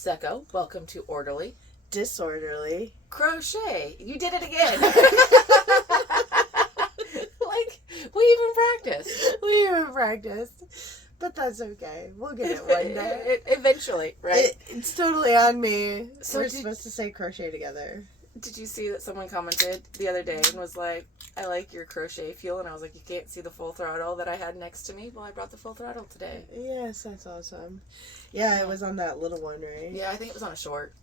Secco. Welcome to Orderly. Disorderly. Crochet. You did it again. Like, we even practiced. But that's okay. We'll get it one day. Eventually, right? It's totally on me. So We're supposed to say crochet together. Did you see that someone commented the other day and was like, I like your crochet feel? And I was like, you can't see the full throttle that I had next to me? Well, I brought the full throttle today. Yes, that's awesome. Yeah, it was on that little one, right? Yeah, I think it was on a short.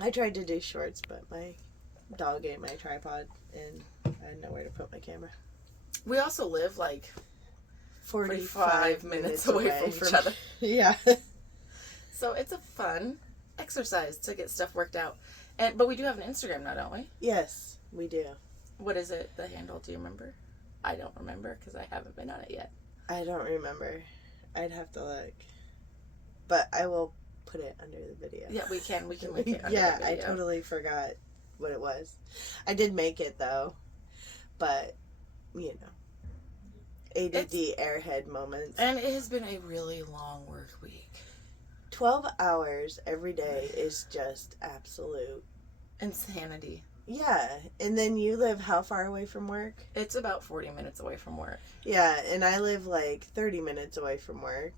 I tried to do shorts, but my dog ate my tripod, and I had nowhere to put my camera. We also live, like, 45 minutes away from each other. Yeah. So it's a fun exercise to get stuff worked out. But we do have an Instagram now, don't we? Yes, we do. What is it, the handle? Do you remember? I don't remember because I haven't been on it yet. I don't remember. I'd have to look. But I will put it under the video. Yeah, we can link it under the video. Yeah, I totally forgot what it was. I did make it, though. But, you know. ADD airhead moments. And it has been a really long work week. 12 hours every day is just absolute insanity. Yeah, and then you live how far away from work? It's about 40 minutes away from work. Yeah, and I live like 30 minutes away from work.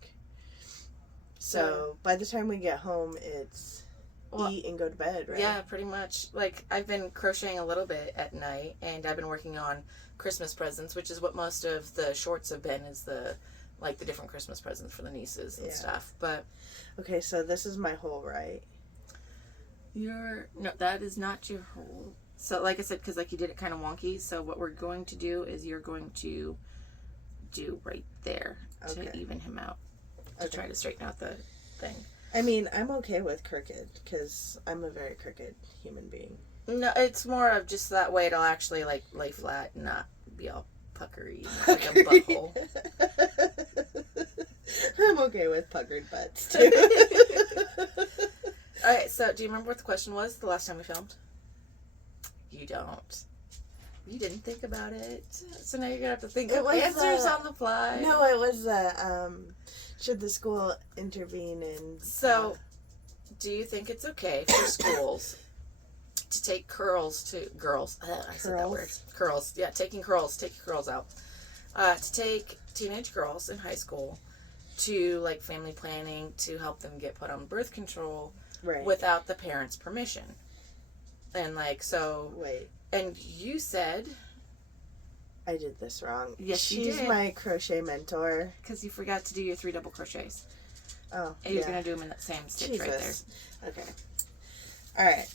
So by the time we get home, it's eat and go to bed, right? Yeah, pretty much. Like, I've been crocheting a little bit at night, and I've been working on Christmas presents, which is what most of the shorts have been, is the different Christmas presents for the nieces and stuff. But okay, so this is my hole, right? No, that is not your hole. So, like I said, because you did it kind of wonky. So what we're going to do is you're going to do right there to even him out, to try to straighten out the thing. I mean, I'm okay with crooked because I'm a very crooked human being. No, it's more of just that way it'll actually lay flat and not be all puckery, like a butthole. I'm okay with puckered butts too. Alright, so do you remember what the question was the last time we filmed? You don't. You didn't think about it. So now you're gonna have to think of answers on the fly. No, it was should the school intervene in do you think it's okay for schools to take curls to girls? I said that word. Curls. Yeah, taking curls. Take your curls out. To take teenage girls in high school to family planning to help them get put on birth control without the parents' permission. And wait. And you said I did this wrong. Yes, you did. She's my crochet mentor. Because you forgot to do your 3 double crochets. Oh, and you're going to do them in that same stitch right there. Okay. All right.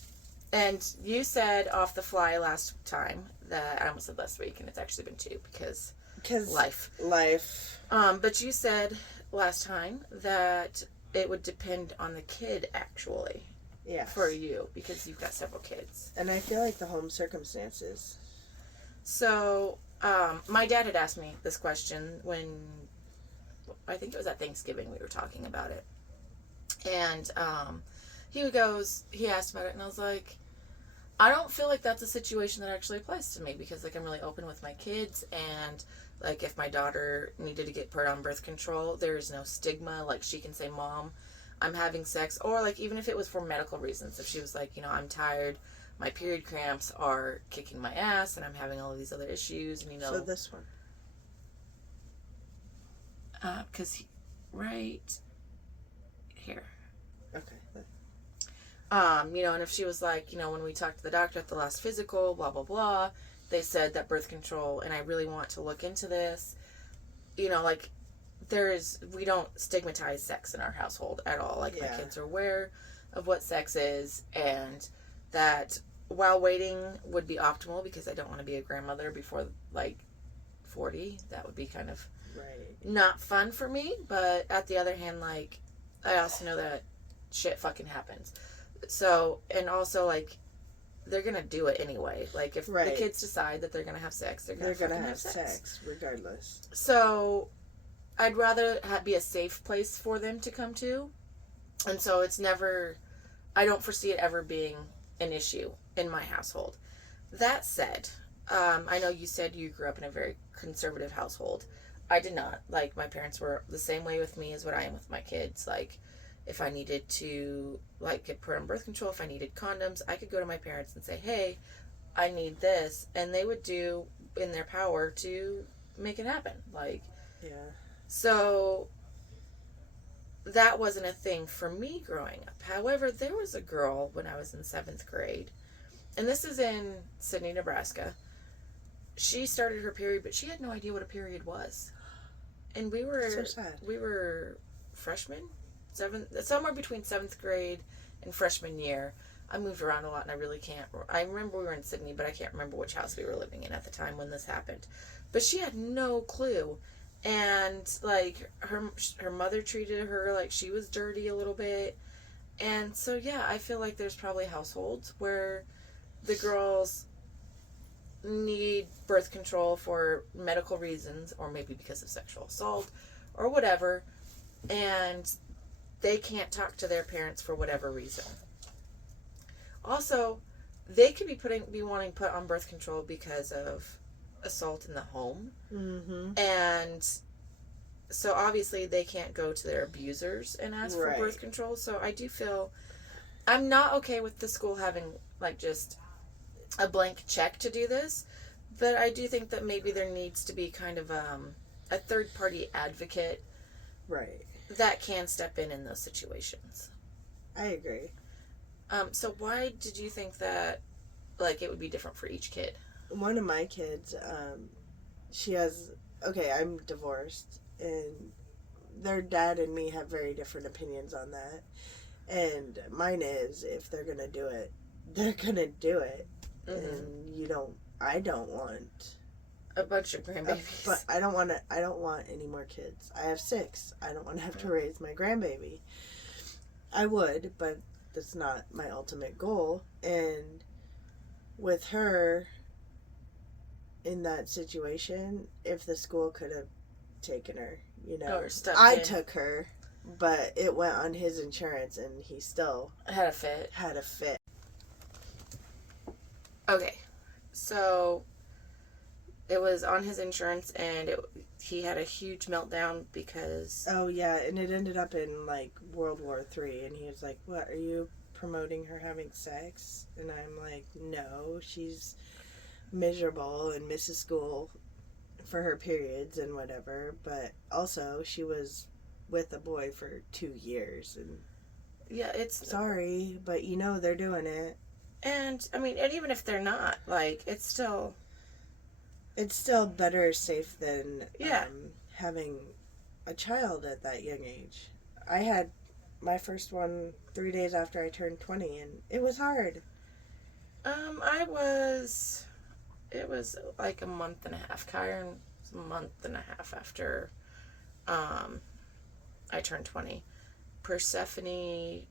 And you said off the fly last time that, I almost said last week, and it's actually been 2 because life. But you said last time that it would depend on the kid, actually. Yeah. For you, because you've got several kids. And I feel like the home circumstances. So, my dad had asked me this question when, I think it was at Thanksgiving we were talking about it. And he asked about it, and I was like, I don't feel like that's a situation that actually applies to me, because I'm really open with my kids, and if my daughter needed to get put on birth control, there is no stigma. She can say, Mom, I'm having sex, or even if it was for medical reasons, if she was I'm tired, my period cramps are kicking my ass, and I'm having all of these other issues, and So this one. Because right here. Okay. And if she was when we talked to the doctor at the last physical, blah, blah, blah, they said that birth control, and I really want to look into this, we don't stigmatize sex in our household at all. My kids are aware of what sex is, and that while waiting would be optimal, because I don't want to be a grandmother before 40. That would be kind of not fun for me. But at the other hand, I also know that shit fucking happens. So, and also they're gonna do it anyway. If the kids decide that they're gonna have sex, they're gonna have sex regardless. So I'd rather be a safe place for them to come to. And so I don't foresee it ever being an issue in my household. That said, I know you said you grew up in a very conservative household. I did not. My parents were the same way with me as what I am with my kids. if I needed to, like, get put on birth control, if I needed condoms, I could go to my parents and say, hey, I need this. And they would do in their power to make it happen. Like, Yeah. So that wasn't a thing for me growing up. However, there was a girl when I was in 7th grade, and this is in Sydney, Nebraska. She started her period, but she had no idea what a period was. And we were so sad. We were freshmen, somewhere between 7th grade and freshman year. I moved around a lot, and I really can't. I remember we were in Sydney, but I can't remember which house we were living in at the time when this happened. But she had no clue, and like her mother treated her like she was dirty a little bit, and so yeah, I feel like there's probably households where the girls need birth control for medical reasons, or maybe because of sexual assault or whatever, and they can't talk to their parents for whatever reason. Also, they could be wanting put on birth control because of assault in the home. Mm-hmm. And so obviously they can't go to their abusers and ask for birth control. So I do feel I'm not okay with the school having like just a blank check to do this, but I do think that maybe there needs to be kind of a third party advocate that can step in those situations. I agree. So why did you think that like it would be different for each kid? One of my kids, I'm divorced, and their dad and me have very different opinions on that. And mine is, if they're gonna do it, they're gonna do it. Mm-hmm. And I don't want a bunch of grandbabies. But I don't want any more kids. I have 6. I don't want to have to raise my grandbaby. I would, but that's not my ultimate goal. And with her in that situation, if the school could have taken her, I took her, but it went on his insurance, and he still had a fit. Okay, so it was on his insurance, and he had a huge meltdown because... Oh, yeah, and it ended up in, like, World War III, and he was like, what, are you promoting her having sex? And I'm like, no, she's miserable and misses school for her periods and whatever, but also she was with a boy for 2 years, and yeah, it's sorry, but they're doing it. And I mean, and even if they're not, like, it's still better safe than having a child at that young age. I had my first one 3 days after I turned 20, and it was hard. It was like a month and a half. Kyron was a month and a half after I turned 20. Persephone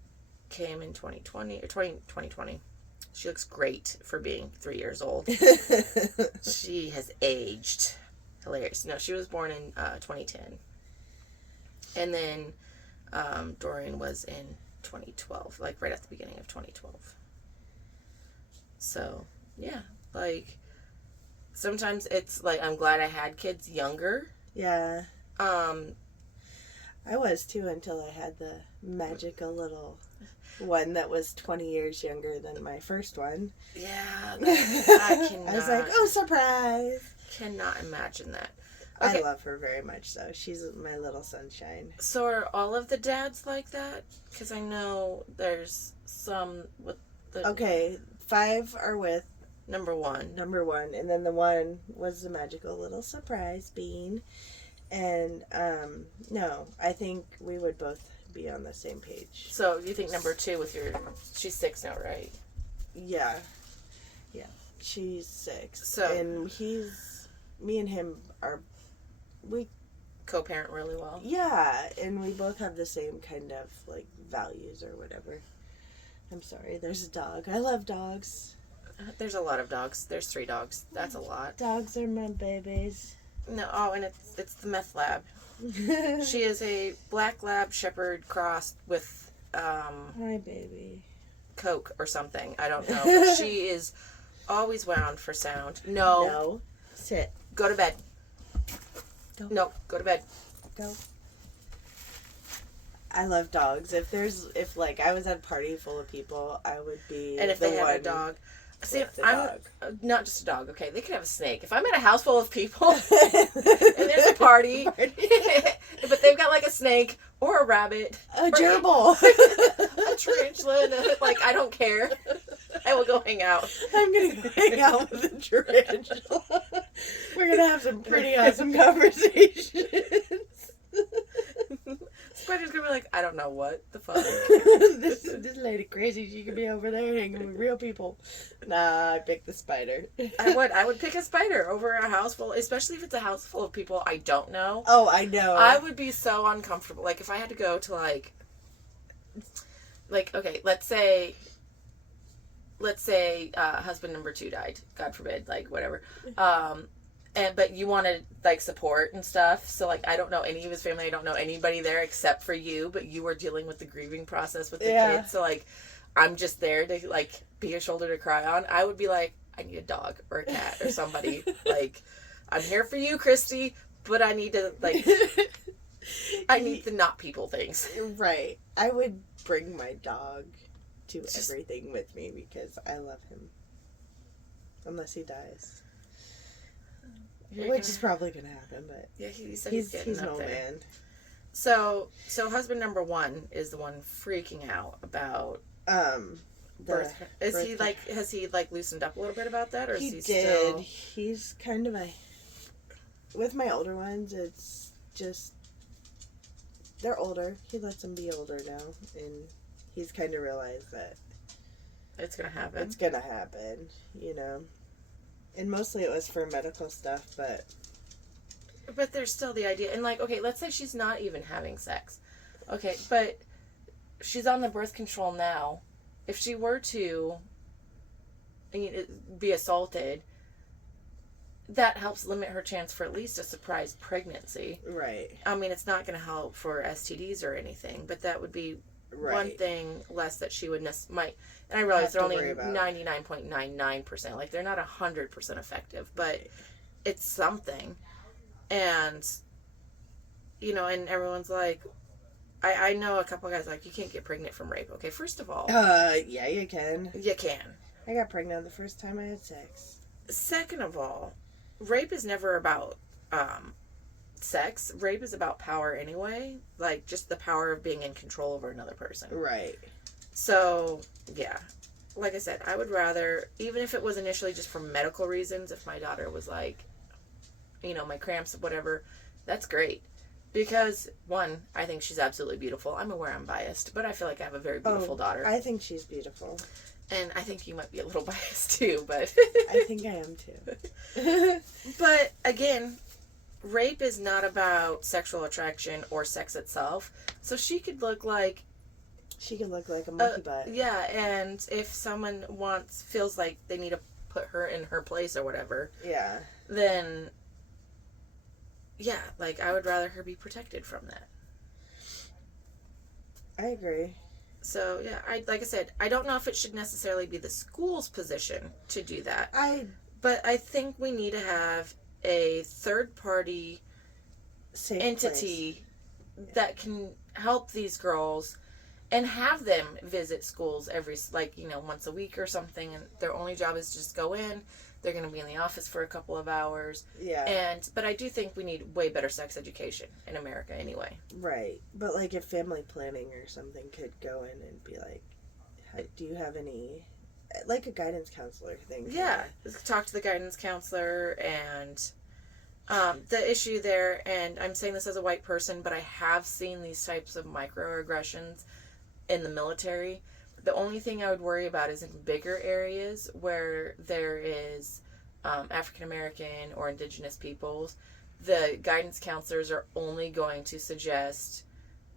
came in 2020. She looks great for being 3 years old. She has aged. Hilarious. No, she was born in 2010. And then Dorian was in 2012, like right at the beginning of 2012. So, yeah, like, sometimes it's like, I'm glad I had kids younger. Yeah. I was too, until I had the magical little one that was 20 years younger than my first one. Yeah. I cannot. I was like, oh, surprise. Cannot imagine that. Okay. I love her very much, so she's my little sunshine. So are all of the dads like that? Because I know there's some with the... Okay, 5 are with... Number one. And then the one was the magical little surprise bean. And, no, I think we would both be on the same page. So you think number 2 with your... She's 6 now, right? Yeah. Yeah. She's 6. So... And me and him are... We co-parent really well. Yeah, and we both have the same kind of, like, values or whatever. I'm sorry, there's a dog. I love dogs. There's a lot of dogs. There's 3 dogs. That's a lot. Dogs are my babies. No, and it's the meth lab. She is a black lab shepherd crossed with hi, baby. Coke or something. I don't know. But she is always wound for sound. No. Sit. Go to bed. Go. No, go to bed. Go. I love dogs. If like I was at a party full of people, I would be. And if the they had one a dog. See, with the I'm dog. not just a dog. Okay, they could have a snake. If I'm in a house full of people and there's a party, but they've got like a snake or a rabbit, a gerbil, a tarantula, and like I don't care. I will go hang out. I'm gonna go hang out with a tarantula. We're gonna have some pretty awesome conversations. Spider's gonna be like, I don't know what the fuck. this lady crazy. She could be over there hanging with real people. Nah, I picked the spider. I would pick a spider over a house full, especially if it's a house full of people I don't know. Oh, I know. I would be so uncomfortable. Like if I had to go to like okay, let's say husband number 2 died, God forbid, like whatever. But you wanted like support and stuff. So like I don't know any of his family. I don't know anybody there except for you. But you were dealing with the grieving process with the kids. So like I'm just there to like be a shoulder to cry on. I would be like, I need a dog or a cat or somebody. Like I'm here for you, Christy. But I need to like I need to not people things. Right. I would bring my dog to everything with me because I love him. Unless he dies. Which is probably gonna happen, but yeah, he's an old man. So husband number 1 is the one freaking out about birth. Has he loosened up a little bit about that, or is he still? He's kind of with my older ones. It's just they're older. He lets them be older now, and he's kind of realized that it's gonna happen. It's gonna happen, And mostly it was for medical stuff, but there's still the idea. And like, okay, let's say she's not even having sex. Okay, but she's on the birth control now. If she were to be assaulted, that helps limit her chance for at least a surprise pregnancy. Right. I mean, it's not going to help for STDs or anything, but that would be one thing less that she would might. And I realize they're only 99.99%. Like, they're not 100% effective, but it's something. And, and everyone's like, I know a couple guys like, you can't get pregnant from rape. Okay, first of all. Yeah, you can. You can. I got pregnant the first time I had sex. Second of all, rape is never about sex. Rape is about power anyway. Like, just the power of being in control over another person. Right. So, yeah. Like I said, I would rather, even if it was initially just for medical reasons, if my daughter was like, my cramps, whatever, that's great. Because, one, I think she's absolutely beautiful. I'm aware I'm biased, but I feel like I have a very beautiful daughter. I think she's beautiful. And I think you might be a little biased too, but... I think I am too. But, again, rape is not about sexual attraction or sex itself. So she could look like... She could look like a monkey butt. Yeah, and if someone feels like they need to put her in her place or whatever... Yeah. Then... Yeah, like, I would rather her be protected from that. I agree. So, yeah, like I said, I don't know if it should necessarily be the school's position to do that. But I think we need to have a third-party entity that can help these girls and have them visit schools once a week or something. And their only job is just go in. They're going to be in the office for a couple of hours. Yeah. But I do think we need way better sex education in America anyway. Right. But like if family planning or something could go in and be like, do you have any, like a guidance counselor thing? Yeah. Talk to the guidance counselor and the issue there, and I'm saying this as a white person, but I have seen these types of microaggressions in the military. The only thing I would worry about is in bigger areas where there is African American or indigenous peoples. The guidance counselors are only going to suggest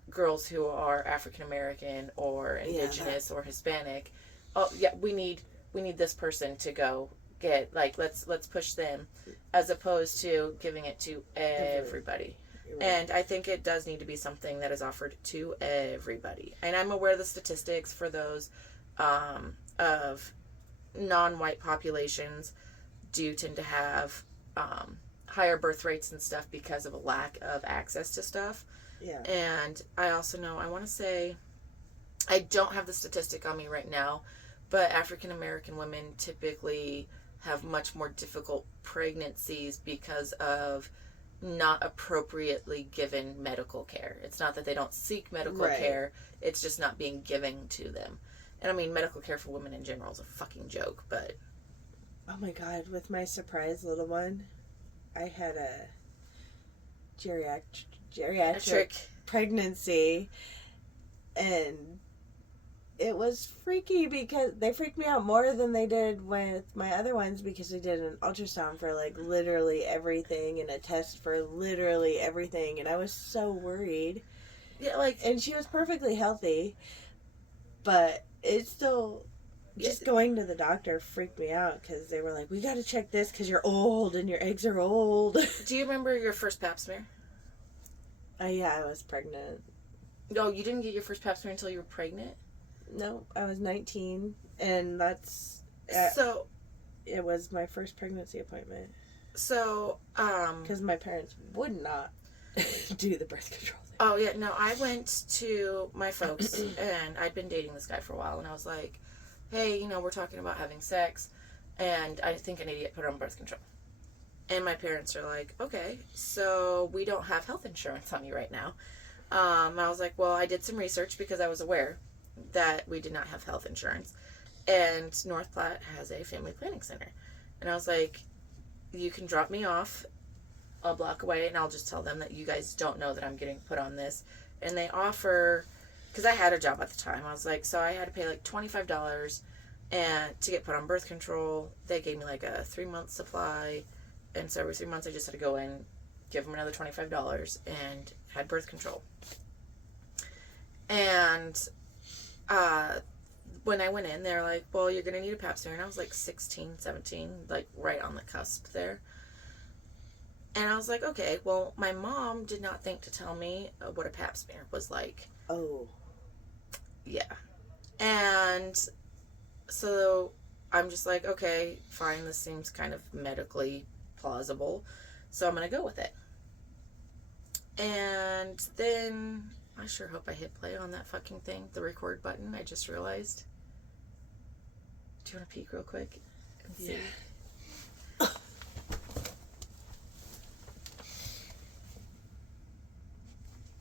girls who are African American or indigenous or Hispanic. Oh yeah, we need this person to go get, like, let's push them, as opposed to giving it to everybody. Right. And I think it does need to be something that is offered to everybody. And I'm aware of the statistics for those of non-white populations do tend to have higher birth rates and stuff because of a lack of access to stuff. Yeah. And I also know, I want to say, I don't have the statistic on me right now, but African American women typically have much more difficult pregnancies because of not appropriately given medical care. It's not that they don't seek medical care, it's just not being given to them. And I mean, medical care for women in general is a fucking joke, but... Oh my God, with my surprise little one, I had a geriatric pregnancy, and it was freaky because they freaked me out more than they did with my other ones, because they did an ultrasound for like literally everything and a test for literally everything, and I was so worried. Yeah, like... And she was perfectly healthy, but it's still... Just going to the doctor freaked me out, because they were like, we got to check this because you're old and your eggs are old. Do you remember your first pap smear? Yeah, I was pregnant. No, you didn't get your first pap smear until you were pregnant? No, I was 19, and that's... So... It was my first pregnancy appointment. So, Because my parents would not do the birth control thing. Oh, yeah, no, I went to my folks, and I'd been dating this guy for a while, and I was like, hey, we're talking about having sex, and I think an idiot put her on birth control. And my parents are like, okay, so we don't have health insurance on you right now. I was like, well, I did some research because I was aware that we did not have health insurance. And North Platte has a family planning center. And I was like, you can drop me off a block away, and I'll just tell them that you guys don't know that I'm getting put on this. And they offer... Because I had a job at the time. I was like, so I had to pay like $25 and to get put on birth control. They gave me like a 3-month supply. And so every 3 months I just had to go in, give them another $25, and had birth control. And when I went in, they're like, well, you're going to need a pap smear. And I was like 16, 17, like right on the cusp there. And I was like, okay, well, my mom did not think to tell me what a pap smear was like. Oh. Yeah. And so I'm just like, okay, fine, this seems kind of medically plausible, so I'm going to go with it. And then I sure hope I hit play on that fucking thing, the record button. I just realized. Do you want to peek real quick and see? Yeah.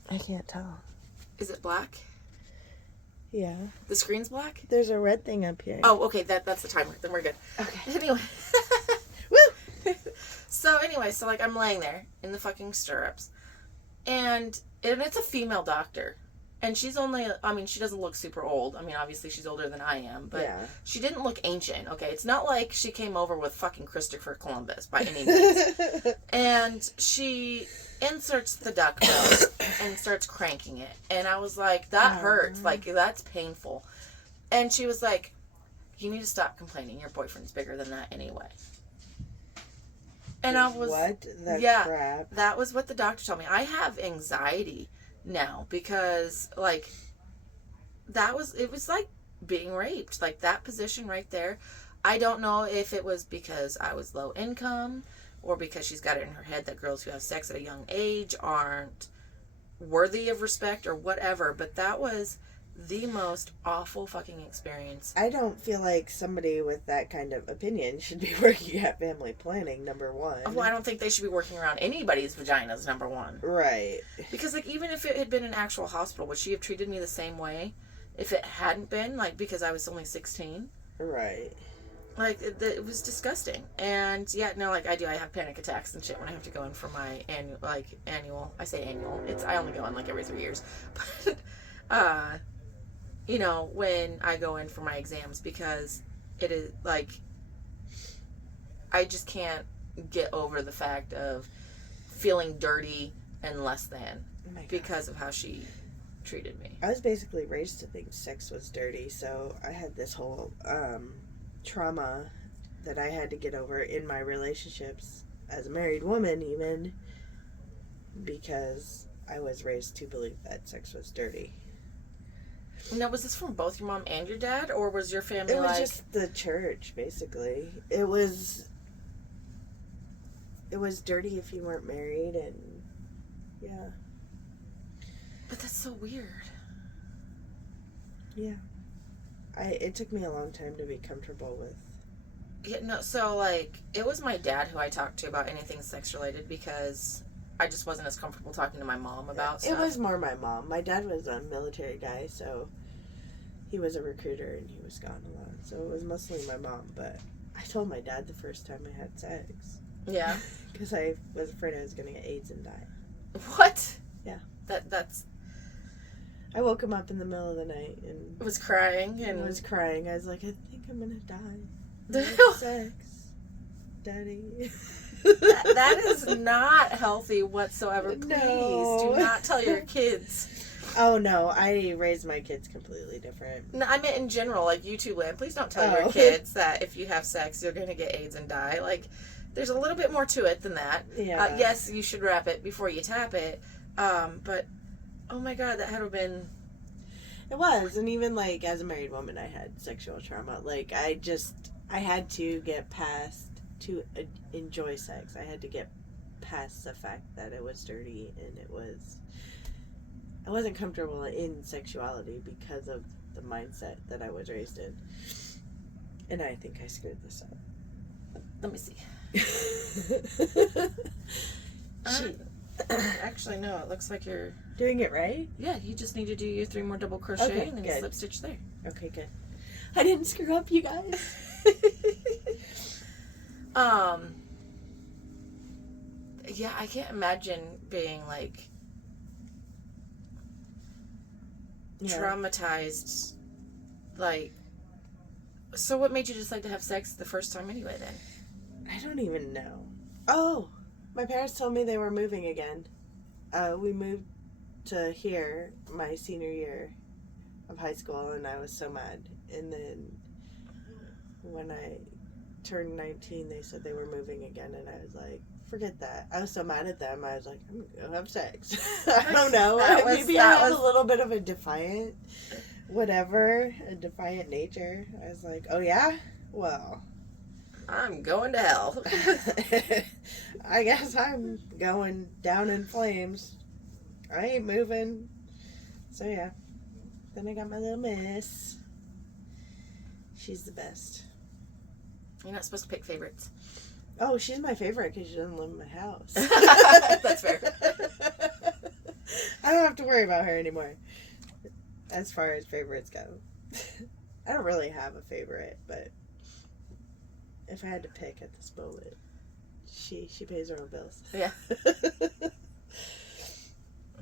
I can't tell. Is it black? Yeah. The screen's black? There's a red thing up here. Oh, okay, that's the timer. Then we're good. Okay. Anyway. Woo! So like I'm laying there in the fucking stirrups. And it's a female doctor. And she's only, she doesn't look super old. Obviously she's older than I am, but she didn't look ancient, okay? It's not like she came over with fucking Christopher Columbus by any means. And she inserts the duckbill and starts cranking it. And I was like, that hurts. Like, that's painful. And she was like, you need to stop complaining. Your boyfriend's bigger than that anyway. And I was... What the crap? That was what the doctor told me. I have anxiety now because, like, it was like being raped. Like, that position right there. I don't know if it was because I was low income or because she's got it in her head that girls who have sex at a young age aren't worthy of respect or whatever, but that was the most awful fucking experience. I don't feel like somebody with that kind of opinion should be working at family planning, number one. Well, I don't think they should be working around anybody's vaginas, number one. Right. Because, like, even if it had been an actual hospital, would she have treated me the same way if it hadn't been, like, because I was only 16? Right. Like, it was disgusting. And, yeah, no, like, I have panic attacks and shit when I have to go in for my annual, I say annual, I only go in, like, every 3 years. But, when I go in for my exams, because it is, like, I just can't get over the fact of feeling dirty and less than because of how she treated me. I was basically raised to think sex was dirty, so I had this whole, trauma that I had to get over in my relationships as a married woman, even because I was raised to believe that sex was dirty. Now, was this from both your mom and your dad, or was your family It was just the church, basically. It was it was dirty if you weren't married, and yeah. But that's so weird. Yeah. It took me a long time to be comfortable with. Yeah, no, so, like, it was my dad who I talked to about anything sex related because I just wasn't as comfortable talking to my mom about stuff. It was more my mom. My dad was a military guy, so he was a recruiter and he was gone a lot. So it was mostly my mom, but I told my dad the first time I had sex. Yeah. Because I was afraid I was going to get AIDS and die. What? Yeah. That's... I woke him up in the middle of the night and... was crying and... was crying. I was like, I think I'm going to die. Sex. Daddy. that is not healthy whatsoever. Please No. do not tell your kids. Oh, no. I raised my kids completely different. No, I meant in general, like YouTube land. Please don't tell your kids that if you have sex, you're going to get AIDS and die. Like, there's a little bit more to it than that. Yeah. Yes, you should wrap it before you tap it. But, oh my God, that had to have been... It was. And even, like, as a married woman, I had sexual trauma. Like, I had to get past... to enjoy sex. I had to get past the fact that it was dirty and I wasn't comfortable in sexuality because of the mindset that I was raised in. And I think I screwed this up. Let me see. Actually, no, it looks like you're... Doing it right? Yeah, you just need to do your 3 more double crochet Okay, and then good. you slip stitch there. Okay, good. I didn't screw up, you guys. Yeah, I can't imagine being like traumatized. Like, so what made you decide to have sex the first time anyway then? I don't even know. Oh, my parents told me they were moving again. We moved to here my senior year of high school and I was so mad. And then when I turned 19, they said they were moving again and I was like, forget that. I was so mad at them. I was like, I'm gonna go have sex. I don't know. Maybe I have a little bit of a defiant nature. I was like, oh yeah? Well, I'm going to hell. I guess I'm going down in flames. I ain't moving. So yeah. Then I got my little miss. She's the best. You're not supposed to pick favorites. Oh, she's my favorite because she doesn't live in my house. That's fair. I don't have to worry about her anymore. As far as favorites go. I don't really have a favorite, but if I had to pick at this moment, she pays her own bills. Yeah.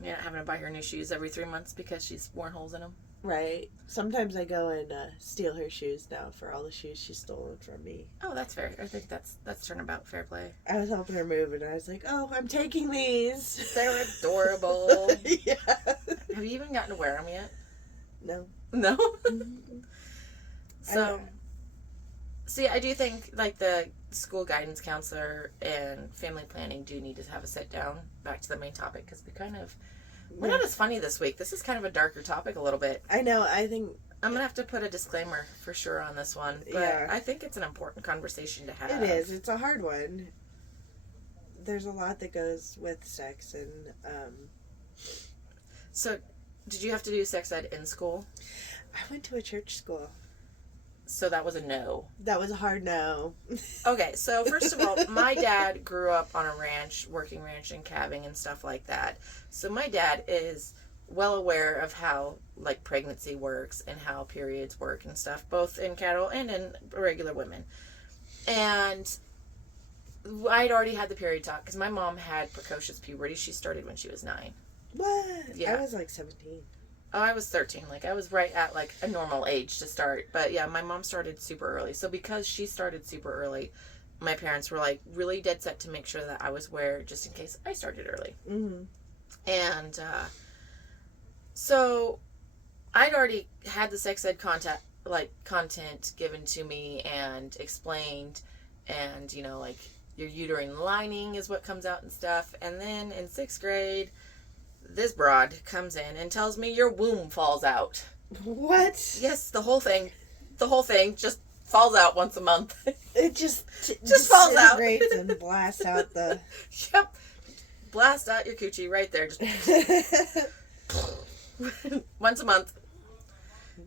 You're not having to buy her new shoes every 3 months because she's worn holes in them. Right. Sometimes I go and steal her shoes now for all the shoes she's stolen from me. Oh, that's fair. I think that's turnabout fair play. I was helping her move and I was like, oh, I'm taking these. They're adorable. Yeah. Have you even gotten to wear them yet? No. No? Mm-hmm. So, see, I do think, like, the school guidance counselor and family planning do need to have a sit down back to the main topic because we're not as funny this week. This is kind of a darker topic a little bit. I know. I think I'm going to have to put a disclaimer for sure on this one. But yeah. I think it's an important conversation to have. It is. It's a hard one. There's a lot that goes with sex and So, did you have to do sex ed in school? I went to a church school. So that was a no. That was a hard no. Okay, so first of all, my dad grew up on a ranch, working ranch and calving and stuff like that. So my dad is well aware of how, like, pregnancy works and how periods work and stuff, both in cattle and in regular women. And I'd already had the period talk because my mom had precocious puberty. She started when she was 9. What? Yeah. I was like 17. Oh, I was 13. Like, I was right at, like, a normal age to start. But, yeah, my mom started super early. So, because she started super early, my parents were, like, really dead set to make sure that I was aware just in case I started early. Mm-hmm. And, so, I'd already had the sex ed content given to me and explained. And, you know, like, your uterine lining is what comes out and stuff. And then in 6th grade... this broad comes in and tells me your womb falls out. What? Yes, the whole thing just falls out once a month. It just falls out. disintegrates and blasts out the... Yep. Blast out your coochie right there. Just once a month.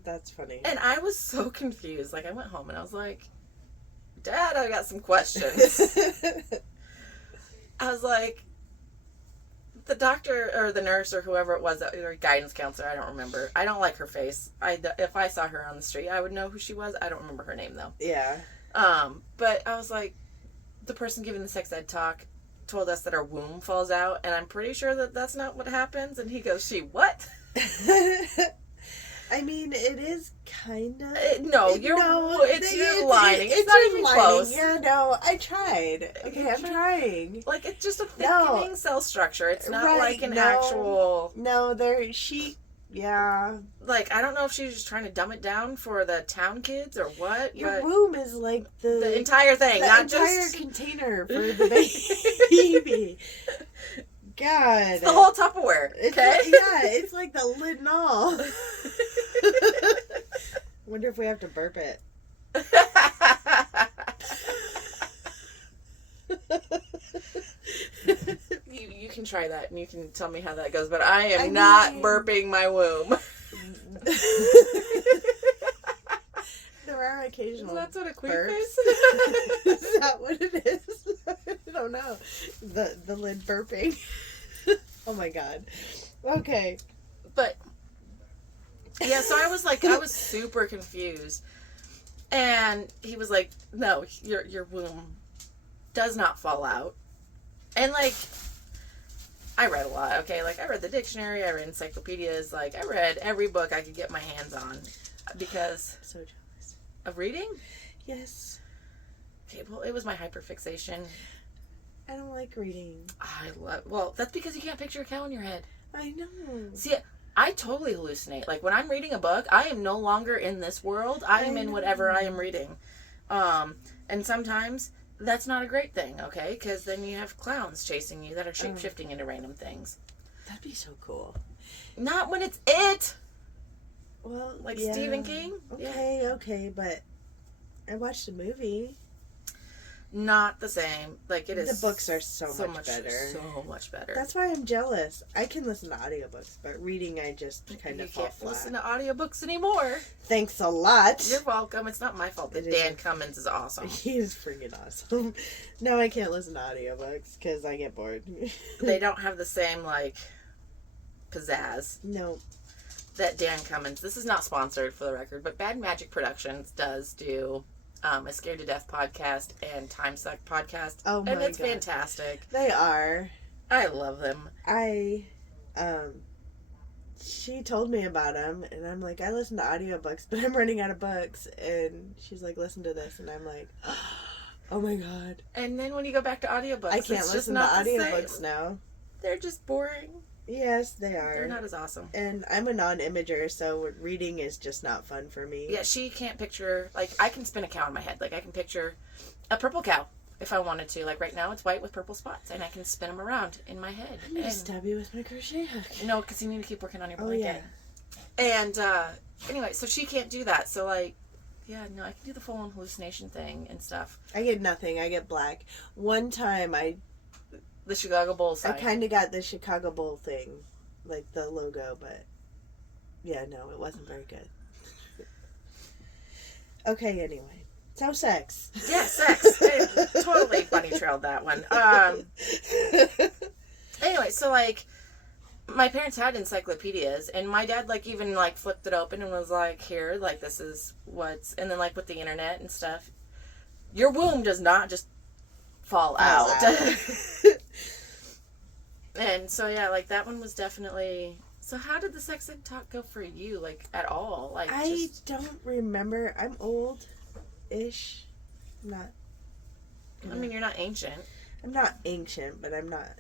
That's funny. And I was so confused. Like, I went home and I was like, Dad, I got some questions. I was like, the doctor or the nurse or whoever it was, or guidance counselor, I don't remember. I don't like her face. If I saw her on the street, I would know who she was. I don't remember her name, though. Yeah. But I was like, the person giving the sex ed talk told us that our womb falls out, and I'm pretty sure that that's not what happens. And he goes, she what? I mean, it is kind of... It's your lining. It's not even lining. close. Yeah, no, I tried. Okay, I'm trying. Like, it's just a thickening cell structure. It's not like an actual... No, yeah. Like, I don't know if she's just trying to dumb it down for the town kids or what. Your womb is like the entire thing, not just... The entire container for the baby. God. It's the whole Tupperware, okay? It's like the lid and all. Wonder if we have to burp it. You can try that and you can tell me how that goes, but I am not burping my womb. There are occasional That's what a queen burps. is? Is that what it is? I don't know. The lid burping. Oh my god. Okay. But yeah, so I was super confused. And he was like, no, your womb does not fall out. And like, I read a lot, okay? Like, I read the dictionary, I read encyclopedias, like, I read every book I could get my hands on. Because... I'm so jealous. Of reading? Yes. Okay, well, it was my hyperfixation. I don't like reading. Well, that's because you can't picture a cow in your head. I know. See, I totally hallucinate. Like, when I'm reading a book, I am no longer in this world. I am in whatever I am reading. And sometimes that's not a great thing, okay? Because then you have clowns chasing you that are shape-shifting into random things. That'd be so cool. Not when it's it! Well, like Stephen King? Okay, but I watched a movie. Not the same. Like, it is... The books are so much better. So much better. That's why I'm jealous. I can listen to audiobooks, but reading I just kind of fall flat. You can't listen to audiobooks anymore. Thanks a lot. You're welcome. It's not my fault that Dan Cummins is awesome. He is freaking awesome. No, I can't listen to audiobooks because I get bored. They don't have the same, like, pizzazz. No. That Dan Cummins, this is not sponsored for the record, but Bad Magic Productions does do a Scared to Death podcast and Time Suck podcast. Oh my god. And it's fantastic. They are. I love them. She told me about them, and I'm like, I listen to audiobooks, but I'm running out of books. And she's like, listen to this. And I'm like, oh my god. And then when you go back to audiobooks, I can't listen to audiobooks now. They're just boring. Yes, they are. They're not as awesome. And I'm a non-imager, so reading is just not fun for me. Yeah, she can't picture, like, I can spin a cow in my head. Like, I can picture a purple cow if I wanted to. Like, right now it's white with purple spots, and I can spin them around in my head. I need to stab you with my crochet hook. No, because you need to keep working on your Oh, blanket. yeah. And, anyway, so she can't do that. So, like, yeah, no, I can do the full-on hallucination thing and stuff. I get nothing. I get black. One time The Chicago Bull sign. I kind of got the Chicago Bull thing. Like the logo, but yeah, no, it wasn't very good. Okay, anyway. So sex. Yeah, sex. Totally bunny trailed that one. Anyway, so like my parents had encyclopedias, and my dad like even like flipped it open and was like, here, like this is what's, and then like with the internet and stuff, your womb does not just fall out. And so, yeah, like, that one was definitely... So how did the sex ed talk go for you, like, at all? Like, I don't remember. I'm old-ish. I'm not... I mean, you're not ancient. I'm not ancient, but I'm not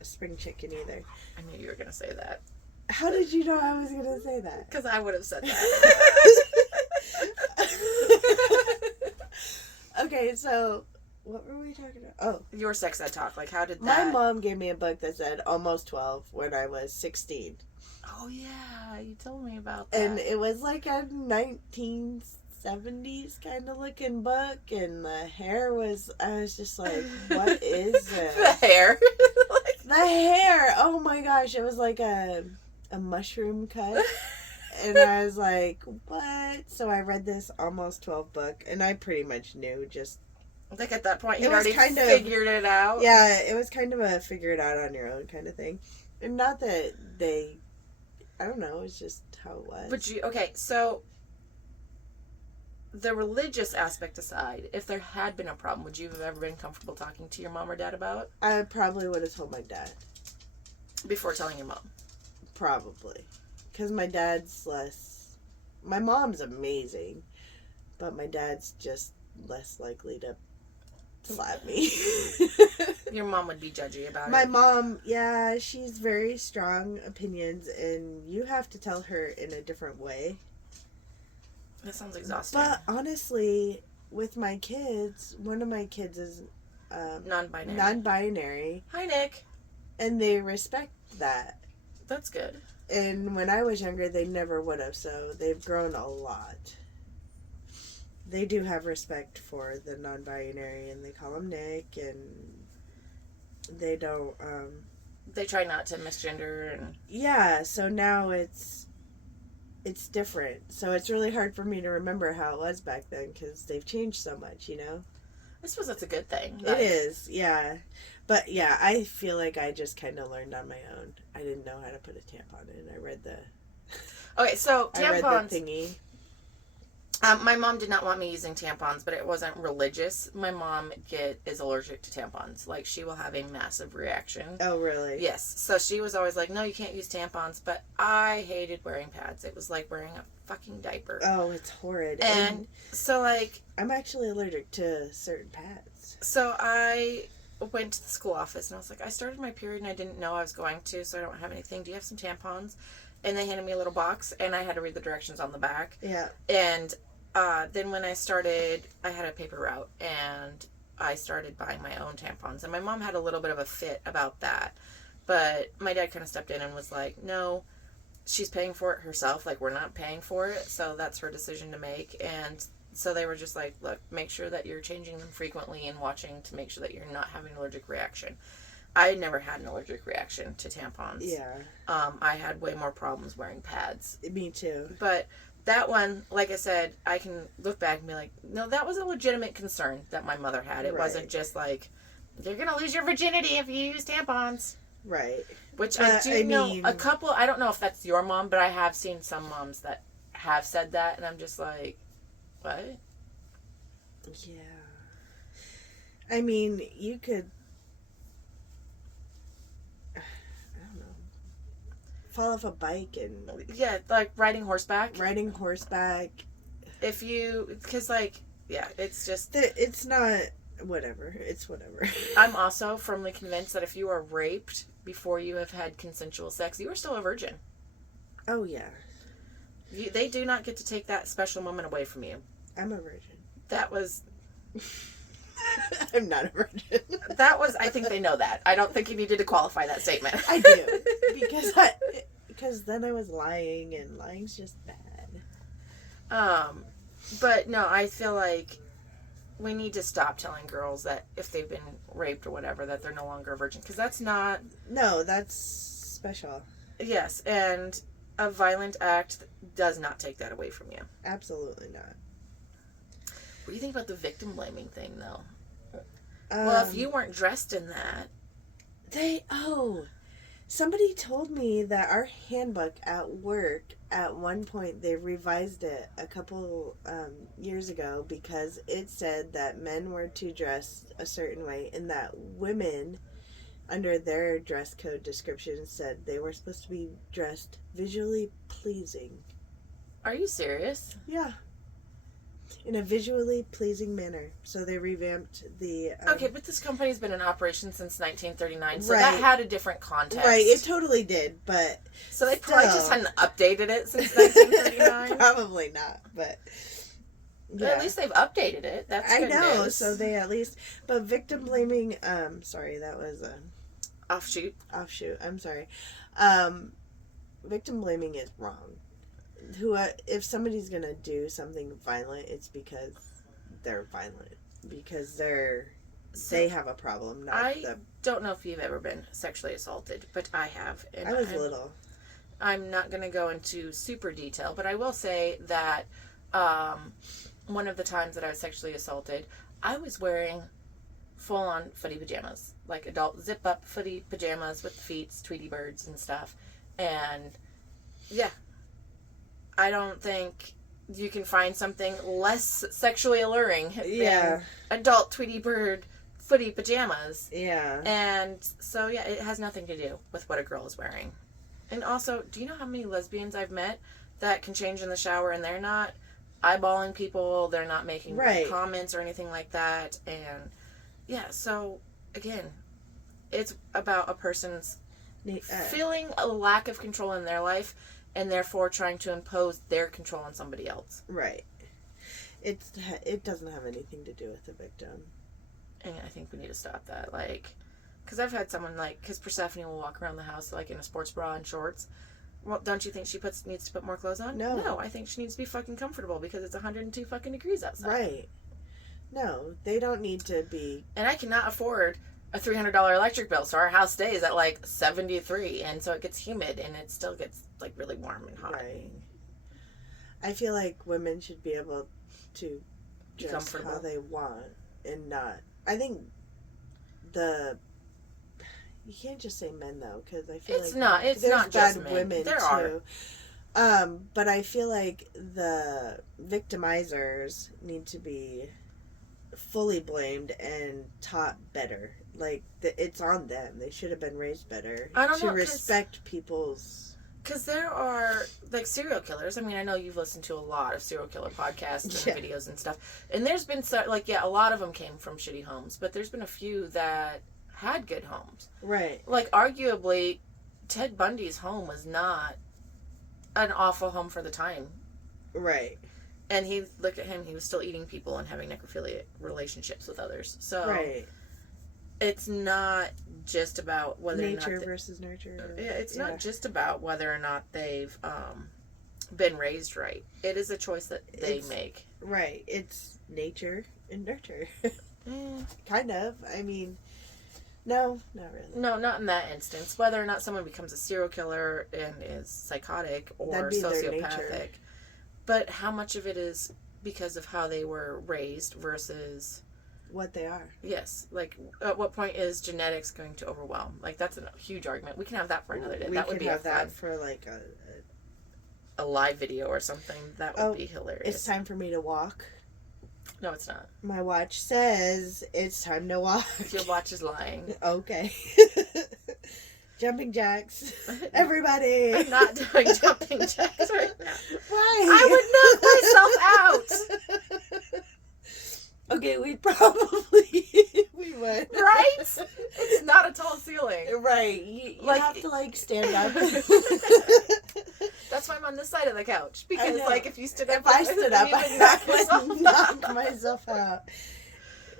a spring chicken either. I knew you were going to say that. How did you know I was going to say that? Because I would have said that. Okay, so... What were we talking about? Oh. Your sex ed talk. Like, how did My that... mom gave me a book that said almost 12 when I was 16. Oh, yeah. You told me about that. And it was like a 19 70s kind of looking book, and the hair was, I was just like, what is this? The hair. The hair! Oh my gosh, it was like a mushroom cut. And I was like, what? So I read this almost 12 book, and I pretty much knew just... Like at that point, It you was already kind of- figured it out. Yeah, it was kind of a figure it out on your own kind of thing. And not that they... I don't know, it's just how it was. But okay, so the religious aspect aside, if there had been a problem, would you have ever been comfortable talking to your mom or dad about it? I probably would have told my dad. Before telling your mom? Probably. Because my dad's less... My mom's amazing, but my dad's just less likely to slap me. Your mom would be judgy about My it. mom, yeah, she's very strong opinions, and you have to tell her in a different way. That sounds exhausting. But honestly, with my kids, one of my kids is non-binary, Hi, Nick. and they respect that. That's good. And when I was younger, they never would have, so they've grown a lot. They do have respect for the non-binary, and they call him Nick, and they don't, They try not to misgender and... Yeah, so now it's different. So it's really hard for me to remember how it was back then, because they've changed so much, you know? I suppose that's a good thing. It is, yeah. But yeah, I feel like I just kind of learned on my own. I didn't know how to put a tampon in. I read the... Okay, so tampons... I read the thingy. My mom did not want me using tampons, but it wasn't religious. My mom is allergic to tampons. Like, she will have a massive reaction. Oh, really? Yes. So she was always like, no, you can't use tampons. But I hated wearing pads. It was like wearing a fucking diaper. Oh, it's horrid. And so, like... I'm actually allergic to certain pads. So I went to the school office, and I was like, I started my period, and I didn't know I was going to, so I don't have anything. Do you have some tampons? And they handed me a little box, and I had to read the directions on the back. Yeah. And... then when I started, I had a paper route, and I started buying my own tampons. And my mom had a little bit of a fit about that. But my dad kind of stepped in and was like, no, she's paying for it herself. Like, we're not paying for it, so that's her decision to make. And so they were just like, look, make sure that you're changing them frequently and watching to make sure that you're not having an allergic reaction. I never had an allergic reaction to tampons. Yeah. I had way more problems wearing pads. Me too. But... that one, like I said, I can look back and be like, no, that was a legitimate concern that my mother had. It wasn't just like, you're going to lose your virginity if you use tampons. Right. Which I know a couple, I don't know if that's your mom, but I have seen some moms that have said that, and I'm just like, what? Yeah. I mean, you could... fall off a bike and... Yeah, like riding horseback. Riding horseback. If you... Because, like, yeah, it's just... It's not... Whatever. It's whatever. I'm also firmly convinced that if you are raped before you have had consensual sex, you are still a virgin. Oh, yeah. They do not get to take that special moment away from you. I'm a virgin. That was... I'm not a virgin. That was... I think they know that. I don't think you needed to qualify that statement. I do. Because then I was lying, and lying's just bad. But no, I feel like we need to stop telling girls that if they've been raped or whatever, that they're no longer a virgin. Because that's not... No, that's special. Yes, and a violent act does not take that away from you. Absolutely not. What do you think about the victim blaming thing, though? Well, if you weren't dressed in that... Somebody told me that our handbook at work, at one point, they revised it a couple years ago because it said that men were to dress a certain way and that women, under their dress code description, said they were supposed to be dressed visually pleasing. Are you serious? Yeah. In a visually pleasing manner. So they revamped the... okay, but this company's been in operation since 1939, so right. that had a different context. Right, it totally did, but... So they probably just hadn't updated it since 1939? Probably not, but... Yeah. But at least they've updated it. That's good news. So they at least... But victim blaming... sorry, that was a... Offshoot, I'm sorry. Victim blaming is wrong. if somebody's gonna do something violent, it's because they're violent. Because they have a problem, not don't know if you've ever been sexually assaulted, but I have. And I was little. I'm not going to go into super detail, but I will say that one of the times that I was sexually assaulted, I was wearing full-on footy pajamas, like adult zip-up footy pajamas with feet, Tweety birds and stuff. And yeah, I don't think you can find something less sexually alluring than adult Tweety bird footy pajamas. Yeah. And so, yeah, it has nothing to do with what a girl is wearing. And also, do you know how many lesbians I've met that can change in the shower and they're not eyeballing people, they're not making comments or anything like that? And yeah, so again, it's about a person's feeling a lack of control in their life and therefore trying to impose their control on somebody else. Right. It doesn't have anything to do with the victim. And I think we need to stop that. Like, because I've had someone, like, because Persephone will walk around the house, like, in a sports bra and shorts. Well, don't you think she needs to put more clothes on? No, I think she needs to be fucking comfortable because it's 102 fucking degrees outside. Right. No, they don't need to be... And I cannot afford a $300 electric bill, so our house stays at, like, 73, and so it gets humid, and it still gets, like, really warm and hot. Right. I feel like women should be able to dress how they want and not... I think you can't just say men though, because I feel it's not bad just men. Women there too. Are. But I feel like the victimizers need to be fully blamed and taught better. Like it's on them. They should have been raised better to respect people's. Because there are, like, serial killers. I mean, I know you've listened to a lot of serial killer podcasts and videos and stuff. And there's been, a lot of them came from shitty homes. But there's been a few that had good homes. Right. Like, arguably, Ted Bundy's home was not an awful home for the time. Right. And look at him, he was still eating people and having necrophiliac relationships with others. So, right. It's not just about whether nature or not versus nurture. Yeah, it's not just about whether or not they've been raised right. It is a choice that they make. Right. It's nature and nurture. Kind of. I mean, no, not really. No, not in that instance. Whether or not someone becomes a serial killer and is psychotic or sociopathic. But how much of it is because of how they were raised versus what they are. Yes. Like, at what point is genetics going to overwhelm? Like, that's a huge argument. We can have that for another day. That would be have that for, like, a live video or something. That would be hilarious. It's time for me to walk. No, it's not. My watch says it's time to walk. Your watch is lying. Okay. Jumping jacks. Everybody. I'm not doing jumping jacks right now. Why? I would knock myself out. Okay, we would. Right? It's not a tall ceiling. Right. You have to, like, stand up. That's why I'm on this side of the couch. Because, like, if you stood up... If I stood up, I would knock myself out.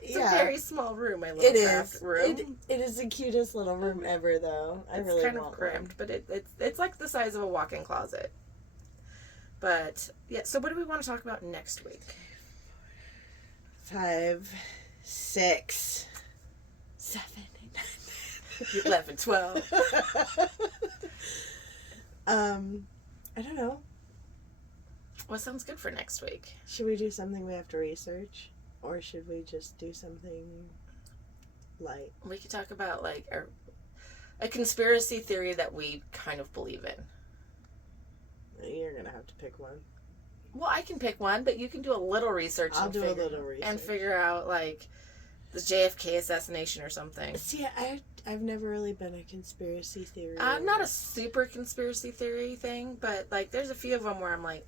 It's a very small room, my little craft room. It is the cutest little room ever, though. It's kind of cramped, but it's like the size of a walk-in closet. But, yeah, so what do we want to talk about next week? 5, 6, 7, 8, 9, 11, 12. I don't know. What sounds good for next week? Should we do something we have to research? Or should we just do something light? We could talk about, like, a conspiracy theory that we kind of believe in. You're going to have to pick one. Well, I can pick one, but you can do a little research. I'll do a little research. And figure out, like, the JFK assassination or something. See, I've never really been a conspiracy theory. I'm not a super conspiracy theory thing, but, like, there's a few of them where I'm like,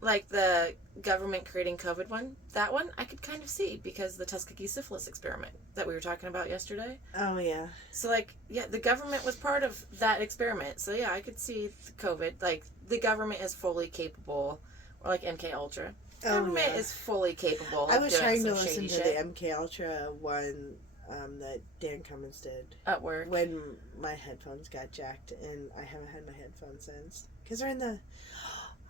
like the government creating COVID one. That one I could kind of see because the Tuskegee syphilis experiment that we were talking about yesterday. Oh, yeah. So, like, yeah, the government was part of that experiment. So, yeah, I could see the COVID. Like, the government is fully capable, or like MK Ultra. The government is fully capable. I was trying to listen to the MK Ultra one that Dan Cummins did At work. when my headphones got jacked, and I haven't had my headphones since. Because they're in the...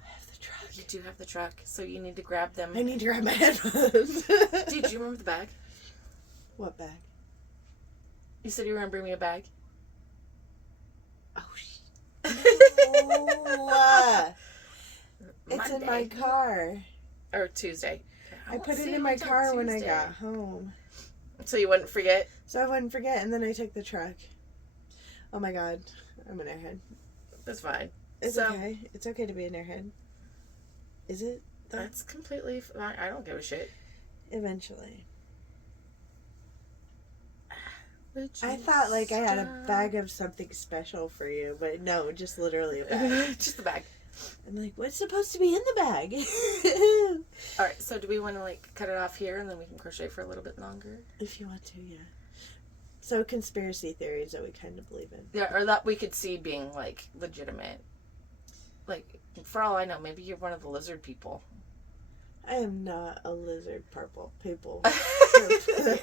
I have the truck. You do have the truck, so you need to grab them. I need to grab my headphones. Dude, do you remember the bag? What bag? You said you were going to bring me a bag? Oh, it's in my car. Or Tuesday. I put it in my car when I got home. So you wouldn't forget? So I wouldn't forget, and then I took the truck. Oh my god. I'm an airhead. That's fine. It's okay. It's okay to be an airhead. Is it? That's completely fine. I don't give a shit. Eventually. I thought like I had a bag of something special for you, but no, just literally a bag. Just the bag. I'm like, what's supposed to be in the bag? Alright, so do we want to like cut it off here and then we can crochet for a little bit longer? If you want to, yeah. So conspiracy theories that we kind of believe in. Yeah, or that we could see being like legitimate. Like, for all I know, maybe you're one of the lizard people. I am not a lizard purple people.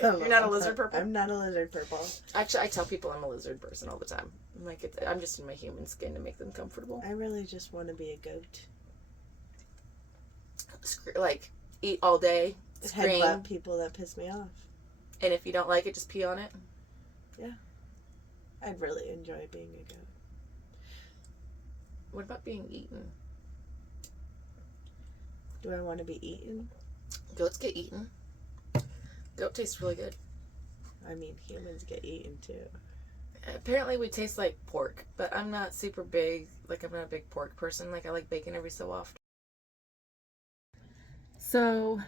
You're not a lizard purple? I'm not a lizard purple. Actually, I tell people I'm a lizard person all the time. I'm like, I'm just in my human skin to make them comfortable. I really just want to be a goat. Like, eat all day, scream. Headbutt people that piss me off. And if you don't like it, just pee on it. Yeah. I'd really enjoy being a goat. What about being eaten? Do I want to be eaten? Goats get eaten. Goat tastes really good. I mean, humans get eaten too. Apparently we taste like pork, but I'm not super big. Like, I'm not a big pork person. Like, I like bacon every so often. So,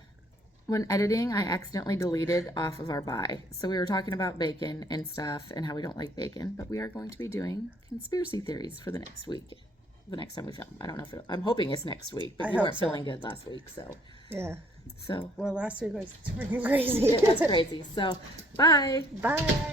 when editing, I accidentally deleted off of our buy. So we were talking about bacon and stuff and how we don't like bacon, but we are going to be doing conspiracy theories for the next week. The next time we film. I don't know if I'm hoping it's next week, but we weren't feeling good last week, so. Yeah. So. Well, last week was freaking crazy. It was crazy. So, bye. Bye.